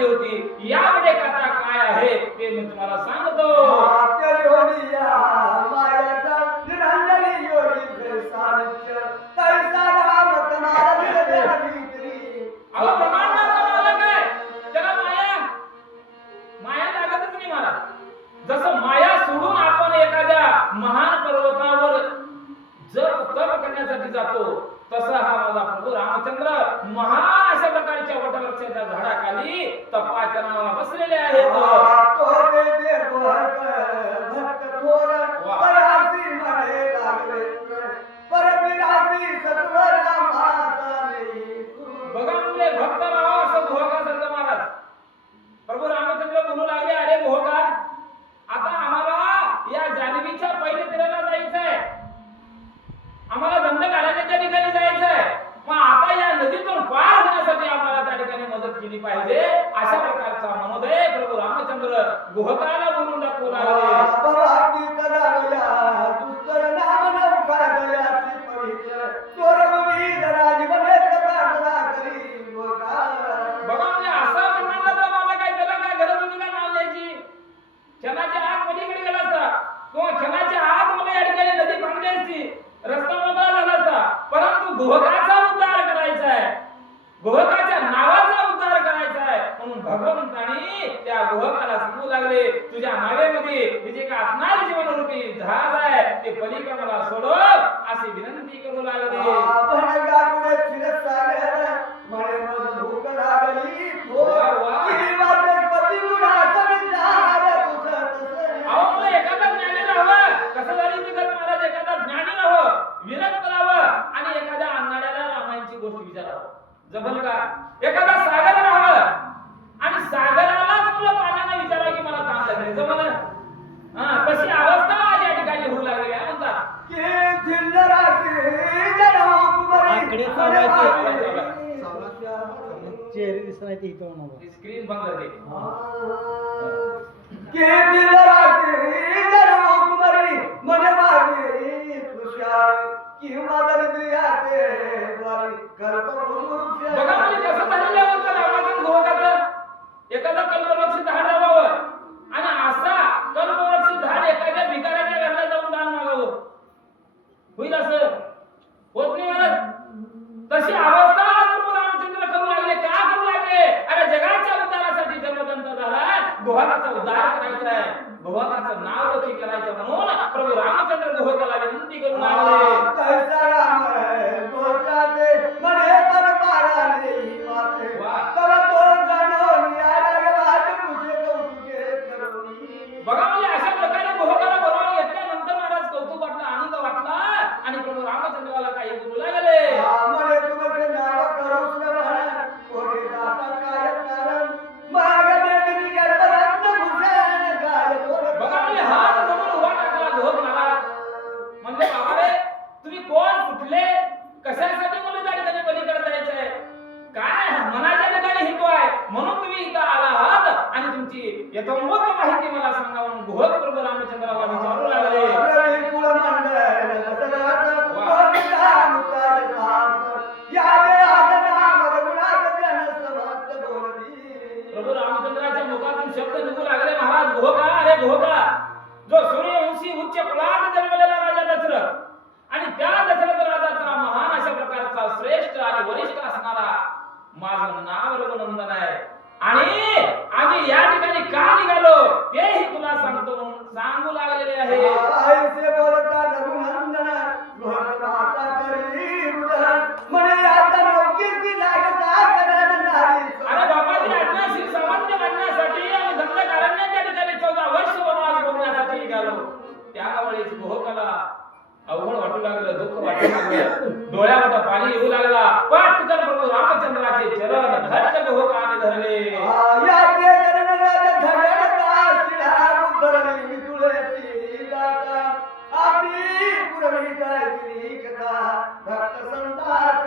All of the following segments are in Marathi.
बनली होती. यामध्ये कथा काय आहे ते मी तुम्हाला सांगतो. अहो ब्रह्मांडाचा मालक आहे, त्याला माया लागतच नाही मला. जसं माया सोडून आपण एखाद्या महान पर्वतावर जप तप करण्यासाठी जातो, तसा हा माझा प्रभू रामचंद्र महान अशा प्रकारच्या वटवृक्षाच्या झाडाखाली तपाचरणाला बसलेले आहेत. बघा म्हणले भक्त राहा असं भोगा संत महाराज. प्रभू रामचंद्र बोलू लागले, अरे भोगा, आता आम्हाला या जान्हवीच्या पहिले तीराला जायचंय, आम्हाला दंडकारण्याच्या ठिकाणी जायचंय. मग आता या नदीतून पार होण्यासाठी आम्हाला त्या ठिकाणी मदत केली पाहिजे. अशा प्रकारचा मनोदय प्रभू रामचंद्र गुहकाला बोलून दाखवू लागले. बघा म्हणजे असा ब्रह्मांडाचा मालक आहे, त्याला काय गरज होती का नाव द्यायची? क्षणाच्या आत पलीकडे गेला असता किंवा क्षणाच्या आत मला या ठिकाणी नदी पांगली असती, रस्ता मोकळा झाला असता. परंतु गुहकाचा उद्धार करायचा आहे, गुहकाच्या नावाचा उद्धार करायचा आहे. म्हणून भगवंतानी त्या गुहकाला सांगू लागले, तुझ्या नावेमध्ये हे जे काय असणारे जीवनरूपी जहाज आहे ते पलीकडे मला सोडव अशी विनंती करू लागले. एखादा ज्ञानी राहावं, कसं झाली तुझं महाराज, एखादा ज्ञानी राहावं, विरक्त राहावं आणि एखाद्या अन्नाड्याला रामायणची गोष्ट विचारावं, जमल का? एखादा सागर राहावं आणि सागरालाच तुला पाण्याने विचारावं की मला ताण लागले, जमल? तशी अवस्था आज या ठिकाणी होऊ लागली आहे म्हणतात. चेहरे दिसत नाही इथं स्क्रीन बंद करते. बघा म्हणजे कसं झालेलं होतं रामाचं गुहकाचं. एखादा कल्पवृक्ष झाड लावावं आणि असा कल्पवृक्ष झाड एखाद्या भिकाऱ्याच्या घराला जाऊन दान मागावं, होईल असं? होत नाही महाराज. तशी अवस्था आज प्रभू रामचंद्र करू लागले. का करू लागले? अरे जगाच्या उद्धारासाठी जन्मदंत झाला, गुहकाचा उद्धार करायचा आहे, गुहकाचं नाव लौकिक करायचं म्हणून प्रभू रामचंद्र गुहकाला विनंती करू लागले. बघा म्हणजे अशा प्रकारे गुहकाला बोलावून घेतल्यानंतर महाराज कौतुक वाटलं, आनंद वाटला आणि प्रभू रामचंद्राला काही बोलू लागले. बघा म्हणजे हात जोडून उभा टाकला गुहक महाराज. म्हणजे बाबा रे, तुम्ही कोण, कुठले, कशासाठी मला त्या ठिकाणी पलीकडे जायचंय, काय मनाच्या ठिकाणी हेतू आहे म्हणून तुम्ही इथं आला आहात आणि तुमची यथोन्मोत माहिती मला सांगा म्हणून गुहक प्रभू रामचंद्राला विचारू लागले. प्रभू रामचंद्राच्या मुखातून शब्द निघू लागले, महाराज गुहका, अरे गुहका, जो सूर्यवंशी उच्च कुलात जन्मलेला राजा दशरथ आणि त्या दशरथ राजाचा महान अशा प्रकारचा श्रेष्ठ आणि वरिष्ठ असणारा माझं नाव रघुनंदन आहे आणि आम्ही या ठिकाणी का निघालो तेही तुला सांगतो म्हणून सांगू लागलेले आहे. अरे बाबाजी, अज्ञाशील सामान्य बनण्यासाठी आणि दंडकारण्याच्या ठिकाणी 14 वर्ष वनवास भोगण्यासाठी निघालो. त्यावेळेस गुहकाला अवघड वाटू लागलं, दुःख वाटू लागलं, डोळ्यावर पाणी येऊ लागला. पटकन प्रभू रामचंद्राचे चरण घट्ट गुहकाने धरले.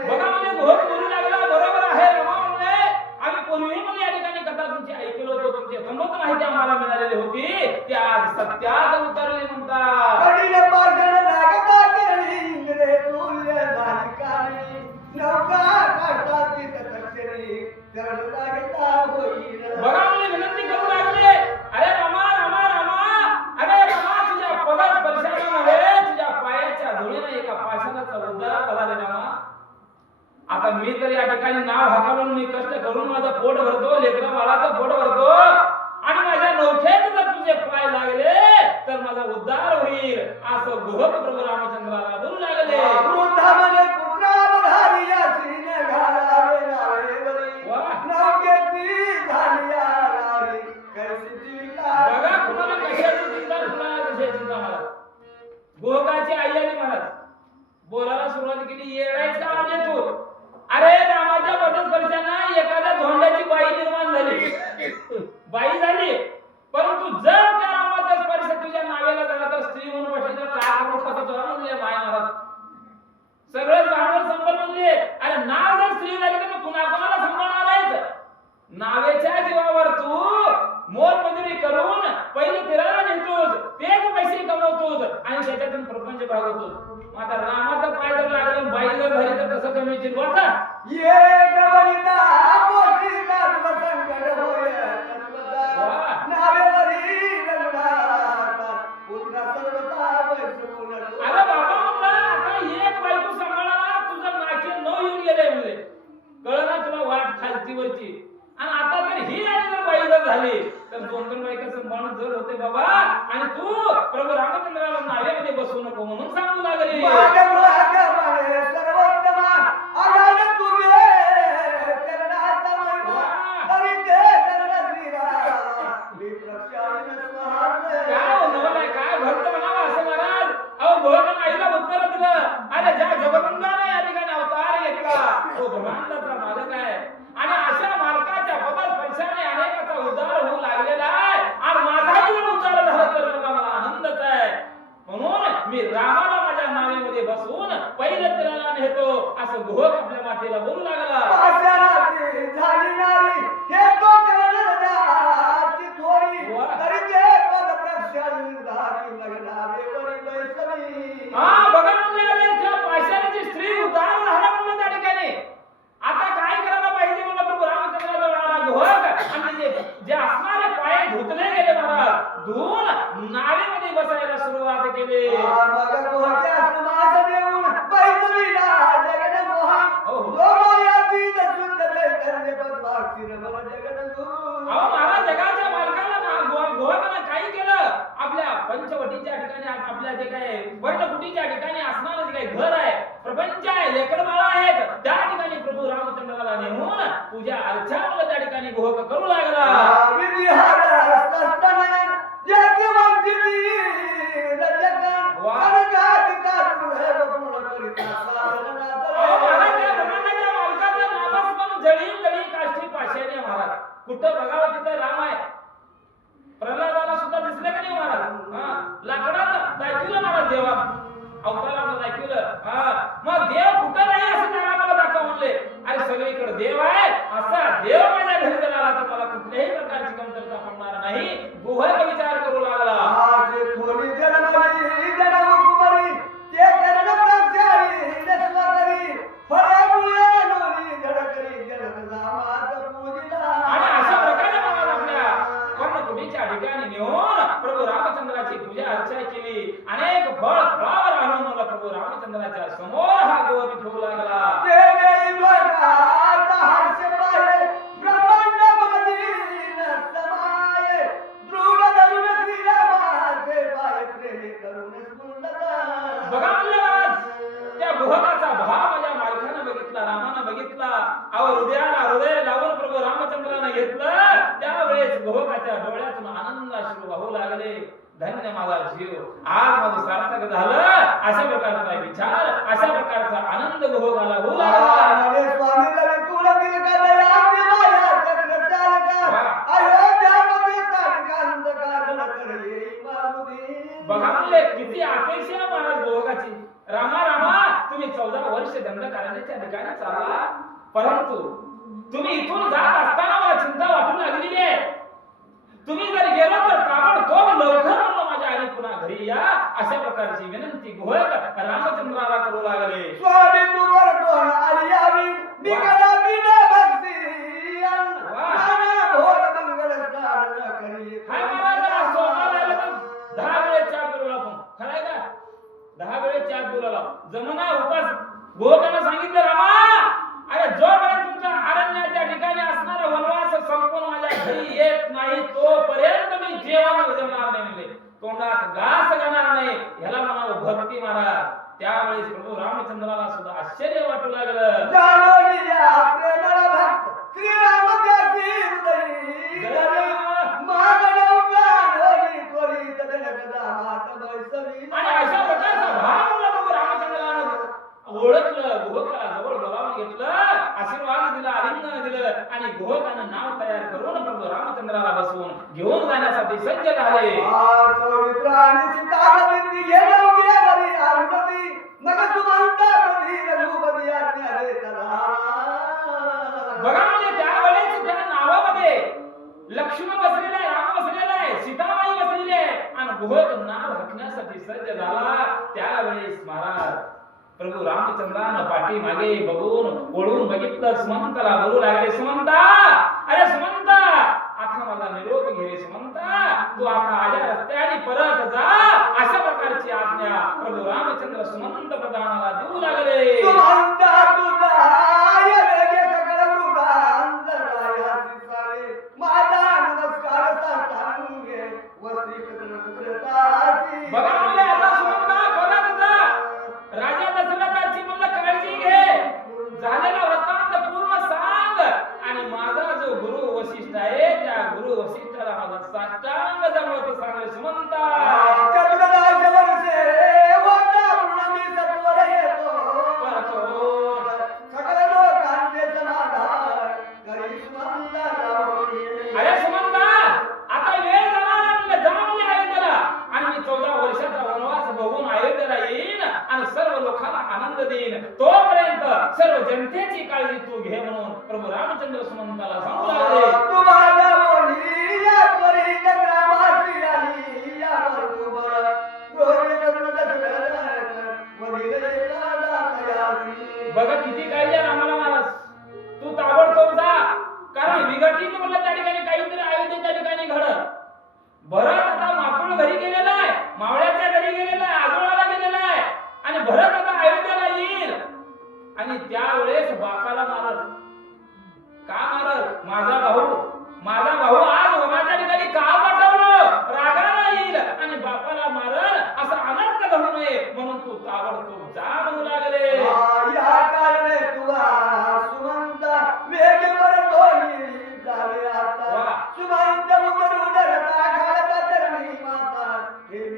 बघा म्हणजे गुहक बोलू लागला, बरोबर आहे रमा म्हणले, आम्ही पूर्वी पण या ठिकाणी कथा तुमची ऐकलो होतो, तुमची संबंध माहिती आम्हाला मिळालेली होती, ते आज सत्यात उतरले म्हणतात. बघा भरतो, लेकरा बाळाचं पोट भरतो आणि माझ्या नौखेत जर तुझे पाय लागले तर माझा उद्धार होईल असं गुहक प्रभू रामचंद्राला बोलू लागले. वृद्धा म्हणे पुत्रावधारी यासीने घालावे नावेवरी वाह. नवकेची झाली आरारी कैसी चिंता बघा कुणाला कशाची चिंता, कुणाला कशाची चिंता. महाराज गोकाची आई आली महाराज बोलायला सुरुवात केली. येडायच का म्हणजे तू? अरे रामाच्या वधस्पर्शानं एखाद्या धोंड्याची बाई निर्माण झाली, बाई झाली, परंतु जर त्या रामाचा स्पर्श तुझ्या नावेला झाला तर स्त्री म्हणून म्हटलं काय करून खातो तुला म्हणले माय महाराज. सगळंच भांडवल संपन्न म्हणले. अरे नाव जर स्त्री झाली तर मग पुन्हा कोणाला सांभाळणार आहेस? नावेच्या जीवावर तू मोलमजुरी करून पहिले फिरायला नेतोस, तेच पैसे कमवतोस आणि त्याच्यातून प्रपंच भागवतोस. मग आता रामाचा पाय जर लागला बाई जर झाली तर कसं कमी चिरवाचा? ये गवनिता पोषिता संकट होय तत्वता नावेवरी रघुनाथा पुत्र सर्वता वैष्णव. अरे बाबा म्हणला आता एक बायको सांभाळायला तुझं नाके 9 येऊन गेले म्हणजे कळना तुला वाट खालची वरची. आणि आता तर ही आणि जर बाई जर झाली तर 2-2 बायका सांभाळणं जड होते बाबा. आणि तू प्रभू रामचंद्राला नावेमध्ये बसू नको म्हणून सांगू लागली. सर्वोत्तमा आगान तुझे चरणाचा महिमा तरी ते चरण श्रीराम विप्रक्षाळीन स्वाहार्थ. काय होणार आहे? काय भक्त म्हणावं असं महाराज? अहो भगवान आईला उत्तर दिलं. अरे ज्या जगदंबाने या ठिकाणी अवतार घेतला तो ब्रह्मांडाचा मालक आहे आणि अशा मालकाच्या पदस्पर्शाने अनेकाचा उद्धार होऊ लागलेला आहे आणि माझाही जर उद्धार झाला तर मला आनंदच आहे. म्हणून मी रामाला माझ्या नावेमध्ये बसवून पहिले तिला नेतो असं घोक आपल्या मातेला बोलू लागला. पाषाणाची झाली नारी हे तो चरणराजाची थोरी वाह. तरी ते पद प्रक्षाळीन धारी लग्नावेवरी वैष्णवी. हा बघा म्हणले त्या पाषाणाची स्त्री उद्धार झाला म्हणलं त्या ठिकाणी. आता काय करायला पाहिजे म्हणलं प्रभू रामचंद्राला आला घोक आणि जे असणारे पाय धुतले गेले महाराज धुवून नावेमध्ये बसायला सुरुवात केली. मग कोणत्या आश्रमास देऊन वैष्णवीला जगन मोहन हो. लोमायातीत शुद्ध करणे पद्माक्षी रमण जगन गुरु. अहो महाराज जगाच्या मालकाला घोकानं काही केलं आपल्या पंचवटीच्या ठिकाणी आपल्या जे काय वर्णकुटीच्या ठिकाणी असणारं जे काही घर आहे प्रपंच आहे लेकरं बाळं आहेत त्या ठिकाणी प्रभू रामचंद्राला नेऊन पूजा अर्चा मला त्या ठिकाणी घोक करू लागला. विधिहार असताना ज्याची वंचिती रजकन वाह. कनकाधिकार पूर्ण करिता अहो महाराज त्या ब्रह्मांडाच्या मालकाचं नामस्मरण जळी तळी काष्टी पाषाणी आहे महाराज. कुठं बघावं तिथं राम आहे. प्रल्हादाला सुद्धा दिसले का नाही महाराज? हा लाकडात दाखवलं महाराज देवा अवताराला दाखवलं. हा मग देव कुठं नाही असं त्याला मला दाखव म्हणले. अरे सगळीकडे देव आहे असा देव माझ्या घरी जर आला तर मला कुठल्याही प्रकारची कमतरता पडणार नाही. गुहक विचार करू लागला. आज थोडी जन्मली जनहुकुमरी ते चरण प्रक्षाळीन स्वकरी फळमुळे नोरी धडकरी जगदनामात पूजिला. आणि अशा प्रकारे महाराज आपल्या कर्णकुटीच्या ठिकाणी नेऊन प्रभू रामचंद्राची पूजा अर्चा केली. अनेक फळावर आणून मला प्रभू रामचंद्राच्या समोर हा गोवक ठेवू लागला. देवी भटाचा हर्ष पाहे ब्रह्मांड मदीन समाये दृढ धरून श्रीरामाचे पाय प्रेम करून स्फुरता. बघा म्हणले महाराज त्या गुहकाचा भाव माझ्या मालकानं बघितला रामानं बघितला. अहो हृदयाला हृदय लावून प्रभू रामचंद्रानं घेतलं त्यावेळेस गुहकाच्या डोळ्यातून आनंदाश्रू वाहू लागले. धन्य माझा जीव आज माझं सार्थक झालं. अशा प्रकारचा विचार अशा प्रकारचा आनंद गुहकाला होऊ लागला. अरे स्वामी लगे तुला तिलका दया माया चक्र चालका अयोध्यामध्ये तारकांत काढ कर येई मारुती. बघा म्हणले किती अपेक्षा आहे महाराज गुहकाची. रामा रामा तुम्ही 14 वर्ष दंडकारण्याच्या ठिकाणी चालला परंतु तुम्ही इथून जात असताना मला चिंता वाटू लागलेली आहे. तुम्ही जर गेलो तर ताबडतोब लवकर म्हणून माझ्या आई पुन्हा घरी या अशा प्रकारची विनंती घोक रामचंद्राला करू लागले. स्वामी तू करतो आली यावी निकला बिना भक्ती नाना भोर मंगल स्नान करी. काय महाराज सोमवार आला तर 10 वेळेस चहा पिऊला आपण खरंय का? 10 वेळेस चहा पिऊला जमुना उपास घोकानं सांगितलं रामा अरे जोपर्यंत तुमचा अरण्याच्या ठिकाणी असणारा वनवास तोंडात घास जाणार नाही ह्याला म्हणावं भक्ती महाराज. त्यावेळेस प्रभू रामचंद्राला सुद्धा आश्चर्य वाटू लागलं. जाणवलीया प्रेमळ भक्त श्रीराम त्याची हृदयी मागणं प्राणली त्वरित जनकदामात बैसवी. आणि अशा प्रकारचा भाव प्रभू रामचंद्रानं ओळखलं. गोहकाला जवळ बोलावून घेतलं, आशीर्वाद दिला, आलिंगन दिलं आणि गोहकानं नाव तयार करून प्रभू रामचंद्राला बसवून घेऊन जाण्यासाठी सज्ज झाले. सौमित्र आणि सीतापती गेलो गेवरी आरुणती मग सुमंता पती रघुपती आज्ञा देत बघा म्हणजे त्यावेळेस त्या नावामध्ये लक्ष्मण बसलेला आहे, राम बसलेला आहे, सीताबाई बसलेली आहे आणि गोहक नाव हकण्यासाठी सज्ज झाला. त्यावेळेस महाराज प्रभू रामचंद्रानं पाठीमागे बघून वळून बघितलं. सुमंताला बोलू लागले, सुमंता, अरे सुमंता, आता माझा निरोप घे रे सुमंता, तू आता आल्या रस्त्याने परत जा. अशा प्रकारची आज्ञा प्रभू रामचंद्र सुमंत प्रधानाला देऊ लागले. सुमंता तुझा वेगे सकळ मृगांतरायासी सारे माझा नमस्कार साष्टांगे वसिष्ठ बघा म्हणजे आता सुमंता परत जा. राजा दशरथाची मला काळजी घे, झालेला वृत्तांत पूर्ण सांग आणि माझा जो गुरु वशिष्ठ आहे त्या गुरु वशिष्ठाला माझा साष्टांग दंडवत सांग सुमंता. चतुर्दश वर्षे वंदा पूर्णमी सत्वर येतो सकल लोकांचे समाधान करी सुमंता रामोनी. अरे सुमंता, आता वेळ झाला ना, जा म्हणजे अयोध्येला आणि मी 14 वर्षाचा वनवास बघून अयोध्येला येईन आणि सर्व लोकांना आनंद देईन. तोपर्यंत सर्व जनतेची काळजी तू घे म्हणून प्रभू रामचंद्र सुमंताला सांगू लागले. तू माझ्या मोनी या परी ग्रामाची आली या बरोबर गोरे करून दशरथ वडील एकाला तयासी. बघा किती काळजी आहे रामाला महाराज. तू ताबडतोब जा, कारण विघटित म्हणलं त्या ठिकाणी काहीतरी अयोध्येच्या ठिकाणी घडत. भरत आता मातुळ घरी गेलेला आहे, मावळ्याच्या घरी गेलेला आहे, आजोळाला गेलेला आहे आणि भरत आता अयोध्येला येईल आणि त्यावेळेस बापाला मारल. का मारल? माझा भाऊ आज वनाच्या ठिकाणी का पाठवलं, रागाला येईल आणि बापाला मारल, असा अनर्थ घडू नये म्हणून तू ताबडतोब जा म्हणू लागले. या कारणे तुला सुमंता वेग परतोनी झाले आता सुमंत उतरून रथा घालता चरणी माता.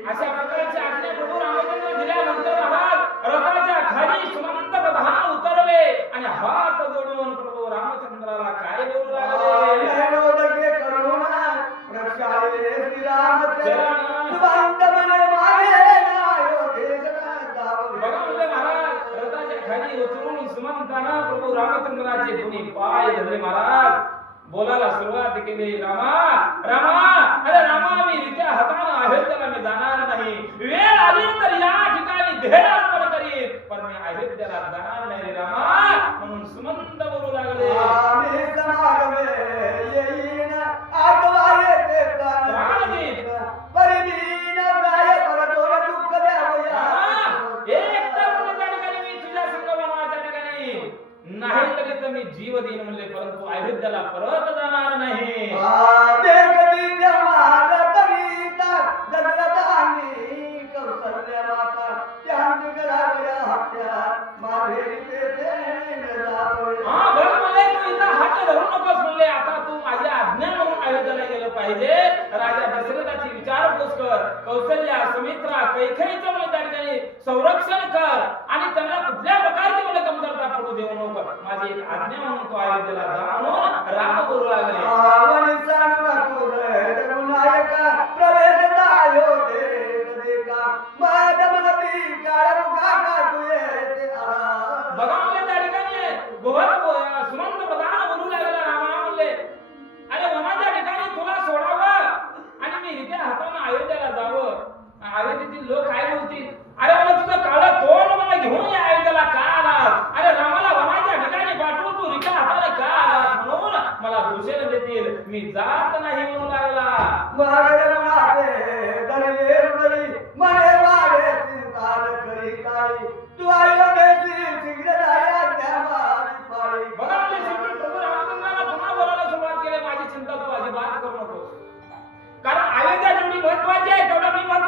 अशा प्रकारची आज्ञा प्रभू रामचंद्र दिल्यानंतर महाराज रथाच्या खाली सुमंत प्रधान उतरले आणि हात जोडून प्रभू रामचंद्राला काय बोलू लागले. नैनोदके करुणा प्रक्षाले श्रीरामचंद्र सुमंत मने मागे नायो देशना जावले. बघा म्हणजे महाराज रथाच्या खाली उतरून सुमंतानं प्रभू रामचंद्राचे दोन्ही पाय धरले. महाराज बोलायला सुरुवात केली, रामा रामा, अरे रामा, मी रित्या हातानं अयोध्येला मी जाणार नाही. वेळ आली तर या ठिकाणी देह अर्पण करीन, पण मी अयोध्येला जाणार नाही रे रामा म्हणून सुमंत बोलू लागले. आम्ही समागमे येईन आठवारे ते प्राण देईन. परिदीन काय परतोर दुःख द्यावया. एक तर म्हणजे त्या ठिकाणी मी तुझ्या संगमाच्या ठिकाणी नाही तरी तर मी जीव देईन म्हणले, परंतु अयोध्येला परत जाणार नाही. देखती जमाल तरीता दशरथांनी कौसल्या माता त्यांची करावया हत्या माधेरी तेथे जावया. हा बरं म्हणले, तू इथं हात धरू नकोस म्हणले, आता तू माझी आज्ञा म्हणून अयोध्येला गेलं पाहिजे. राजा दशरथाची विचारपूस कर, कौशल्या, सुमित्रा, कैकेयीचं मला त्या ठिकाणी संरक्षण कर आणि त्यांना कुठल्या प्रकारची मला कमतरता पडू देऊ नको. माझी एक आज्ञा म्हणून तो अयोध्येला जा म्हणून राम बोलू लागले. आवनी सांगू नको रघुनायका प्रवेश अयोध्ये देखा माझ्या मनाती काळ मुखा तू येते आला. बघा म्हणले त्या ठिकाणी गोहक सुमंत प्रधान बोलू लागला. रामा म्हणले, अरे वनाच्या ठिकाणी तुला सोडावं आणि मी रित्या हाताने अयोध्येला जावं. अयोध्येतील लोक काय बोलतील, अरे मला तुझं काळं तोंड मला घेऊन या अयोध्येला का आलास, अरे रामाला वनाच्या ठिकाणी पाठवून तू रित्या हाताने का आलास म्हणून मला दोषेला देतील, मी जात नाही म्हणू लागला. मागे मनाते दरले रुदरी मने मागे चिंतान करी काही तू अयोध्येची शीघ्र जाया त्या मारी पाळी. बघा म्हणजे शेवटी प्रभू रामचंद्राला पुन्हा बोलायला सुरुवात केली, माझी चिंता तू अजिबात करू नको, कारण अयोध्या जेवढी महत्वाची आहे तेवढं मी महत्वाचं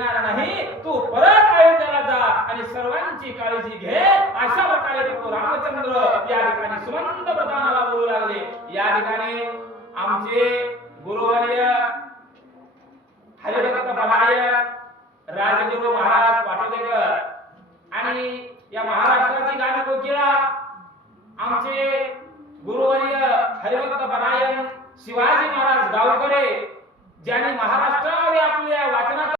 येणार नाही, तू परत अयोध्येला जा आणि सर्वांची काळजी घे. अशा प्रकारे प्रभू रामचंद्र या ठिकाणी सुमंत प्रधानाला बोलू लागले. या ठिकाणी आमचे गुरुवर्य हरिभक्त परायण राजगुरु महाराज पाटोदेकर आणि या महाराष्ट्राची गाणी कोकिळा आमचे गुरुवर्य हरिभक्त परायण शिवाजी महाराज गावकरे, ज्यांनी महाराष्ट्र